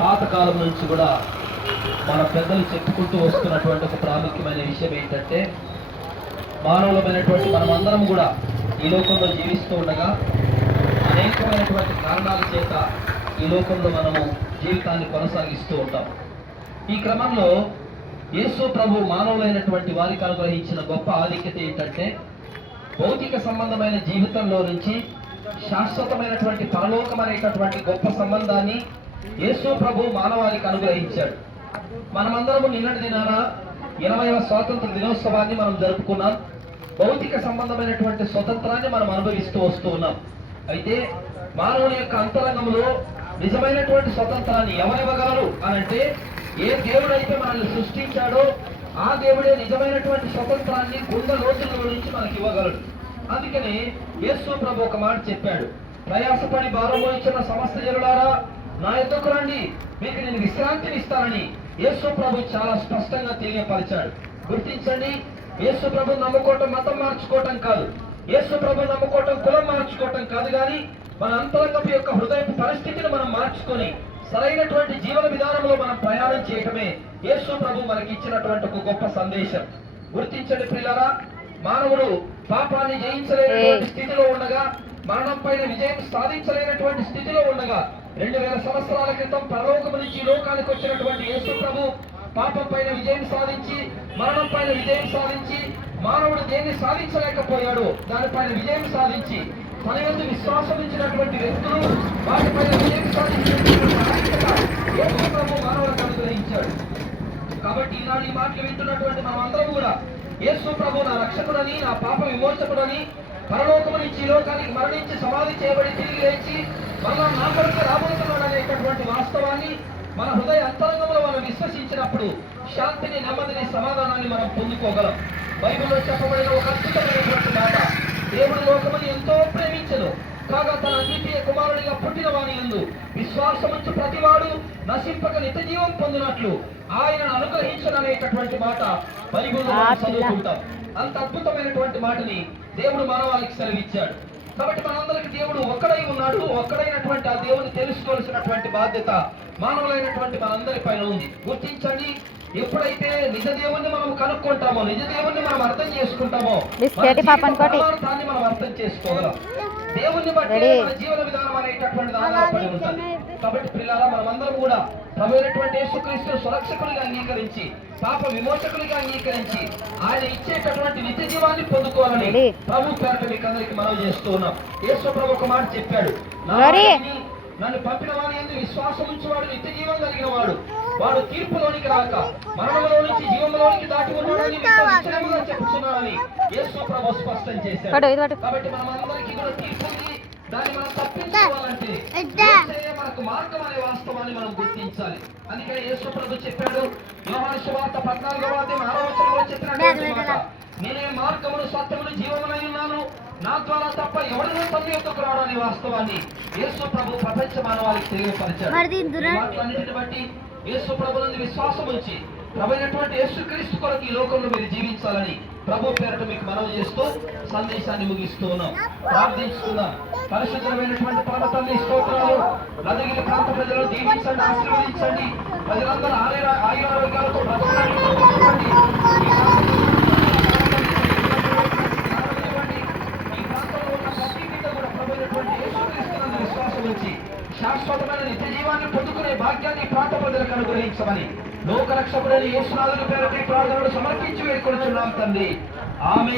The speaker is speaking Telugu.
పాతకాలం నుంచి కూడా మన పెద్దలు చెప్పుకుంటూ వస్తున్నటువంటి ఒక ప్రాముఖ్యమైన విషయం ఏంటంటే, మానవులమైనటువంటి మనమందరం కూడా ఈ లోకంలో జీవిస్తూ ఉండగా అనేకమైనటువంటి కారణాల చేత ఈ లోకంలో మనము జీవితాన్ని కొనసాగిస్తూ ఉంటాం. ఈ క్రమంలో యేసు ప్రభు మానవులైనటువంటి వారికి అనుగ్రహించిన గొప్ప ఆధిక్యత ఏంటంటే, భౌతిక సంబంధమైన జీవితంలో నుంచి శాశ్వతమైనటువంటి పరలోకం అనేటటువంటి గొప్ప సంబంధాన్ని యేసు ప్రభు మానవాళికి అనుగ్రహించాడు. మనమందరము నిన్నటి దినాన 80వ స్వాతంత్ర దినోత్సవాన్ని మనం జరుపుకున్నాం. భౌతిక సంబంధమైనటువంటి స్వతంత్రాన్ని మనం అనుభవిస్తూ వస్తూ ఉన్నాం. అయితే మానవుని యొక్క అంతరంగంలో నిజమైనటువంటి స్వతంత్రాన్ని ఎవరివ్వగలరు అనంటే, ఏ దేవుడైతే మనల్ని సృష్టించాడో ఆ దేవుడే నిజమైనటువంటి స్వతంత్రాన్ని గుండె లోతుల నుంచి మనకి ఇవ్వగలడు. అందుకని యేసు ప్రభు ఒక మాట చెప్పాడు, ప్రయాసపడి భారం మోయించిన సమస్త జనులారా నా యొద్దకు రండి, మీకు నేను విశ్రాంతిని ఇస్తానని యేసు ప్రభు చాలా స్పష్టంగా తెలియపరిచాడు. గుర్తించండి, యేసు ప్రభు నమ్ముకోవటం మతం మార్చుకోవటం కాదు, యేసు ప్రభు నమ్ముకోవటం కులం మార్చుకోవటం కాదు, కానీ మన అంతరంగపు యొక్క హృదయపు పరిస్థితిని మనం మార్చుకొని సరైనటువంటి జీవన విధానంలో మనం ప్రయాణం చేయటమే యేసు ప్రభు మనకి ఇచ్చినటువంటి ఒక గొప్ప సందేశం. గుర్తించండి ప్రియులారా, మానవుడు పాపాన్ని జయించలేనటువంటి స్థితిలో ఉండగా, మరణం పైన విజయం సాధించలేనటువంటి స్థితిలో ఉండగా 2000 సంవత్సరాల క్రితం పరలోకము నుంచి ఈ లోకానికి వచ్చినటువంటి యేసు ప్రభు పాపం పైన విజయం సాధించి, మరణం పైన విజయం సాధించి, మానవుడు దేన్ని సాధించలేకపోయాడు దానిపైన విజయం సాధించి, తన యందు విశ్వాసం ఉంచినటువంటి వ్యక్తులు వాటిపైన విజయం సాధించినటువంటి యేసు ప్రభు మానవులకు అనుగ్రహించాడు. కాబట్టి ఈనాడు ఈ మాటలు వింటున్నటువంటి మనమందరం కూడా యేసు ప్రభు నా రక్షకుడని, నా పాప విమోచకుడని, పరలోకము నుంచి ఈ లోకానికి మరణించి సమాధి చేయబడి తిరిగి లేచి మళ్ళా నా కొరకు రాబోతున్నాడు అనేటటువంటి వాస్తవాన్ని మన హృదయ అంతరంగంలో మనం విశ్వసించినప్పుడు శాంతిని, నెమ్మదిని, సమాధానాన్ని మనం పొందుకోగలం. బైబిల్లో చెప్పబడిన ఒక అద్భుతమైనటువంటి మాట, దేవుడు లోకముని ఎంతో ప్రేమించెను, కాగా తన అద్వితీయ కుమారుడిగా పుట్టిన వాని యందు విశ్వాసముంచు ప్రతివాడు నశింపక నిత్య జీవం పొందినట్లు ఆయనను అనుగ్రహించననేటటువంటి మాట బైబిల్లో మనం చదువుకుంటాం. అంత అద్భుతమైనటువంటి మాటని దేవుడు మానవాళికి సెలవిచ్చాడు. కాబట్టి మనందరికి దేవుడు ఒక్కడై ఉన్నాడు. ఒక్కడైనటువంటి ఆ దేవుని తెలుసుకోవాల్సినటువంటి బాధ్యత మానవులైనటువంటి మనందరి పైన ఉంది. గుర్తించండి, ఎప్పుడైతే నిజ దేవుణ్ణి మనం కనుక్కుంటామో, నిజ దేవుణ్ణి మనం అర్థం చేసుకుంటామో, పరమార్థాన్ని మనం అర్థం చేసుకోగలం. దేవుణ్ణి బట్టి మన జీవన విధానం అనేటటువంటిది ఆధారపడి ఉంటుంది. కాబట్టి పిల్లల మనమందరం కూడా ప్రభు అయినటువంటి యేసుక్రీస్తును సురక్షకులుగా అంగీకరించి, పాప విమోచకులుగా అంగీకరించి ఆయన ఇచ్చేటటువంటి నిత్య జీవాన్ని పొందుకోవాలని ప్రభు పేరట మీకు అందరికి మనవి చేస్తూ ఉన్నాం. యేసు ప్రభు ఒక మాట చెప్పాడు, నన్ను పంపిన వాని యందు విశ్వాసం ఉంచేవాడు నిత్య జీవం కలిగిన వాడు, వాడు తీర్పులోనికి రాక మరణంలో నుంచి జీవంలోనికి దాటి ఉన్నాడని నిశ్చయముగా చెప్పుచున్నాడని యేసు ప్రభు స్పష్టం చేశాడు. కాబట్టి మనమందరికీ కూడా తీర్పు ఉంది. దాన్ని మనం తప్పించుకోవాలంటే మనకు మార్గం అనే వాస్తవాన్ని మనం గుర్తించాలి. అందుకని యేసు ప్రభు చెప్పాడు, యోహాను సువార్త 14వ అధ్యాయం 6వ వచనంలో చెప్పినటువంటి మాట, నేనే మార్గమును సత్యమును జీవమునై ఉన్నాను, నా ద్వారా తప్ప ఎవరినూ తండ్రి యొద్దకు రాడు అనే వాస్తవాన్ని యేసు ప్రభు ప్రపంచ మానవాళికి తెలియపరిచాడు. మాటలన్నిటిని బట్టి యేసు ప్రభునందు విశ్వాసం ఉంచి ప్రభు అయినటువంటి యేసుక్రీస్తు కొరకు ఈ లోకంలో మీరు జీవించాలని ప్రభు పేరట మీకు మనవి చేస్తూ సందేశాన్ని ముగిస్తూ ఉన్నాం. ప్రార్థించుకుందాం. పరిశుద్ధమైనటువంటి పరమ తండ్రి స్తోత్రాలు. నదగిరి ప్రాంత ప్రజలను దీవించండి, ఆశీర్వదించండి. ప్రజలందరూ ఆయురారోగ్యాలతో బ్రతకాలని శాశ్వతమైన నిత్య జీవాన్ని పొందుకునే భాగ్యాన్ని ప్రాంత ప్రజలకు అనుగ్రహించమని లోక రక్షకుడైన యేసునాథుని పేరటి ప్రార్థనలు సమర్పించి వేడుకొనుచున్నాం తండ్రి. ఆమేన్.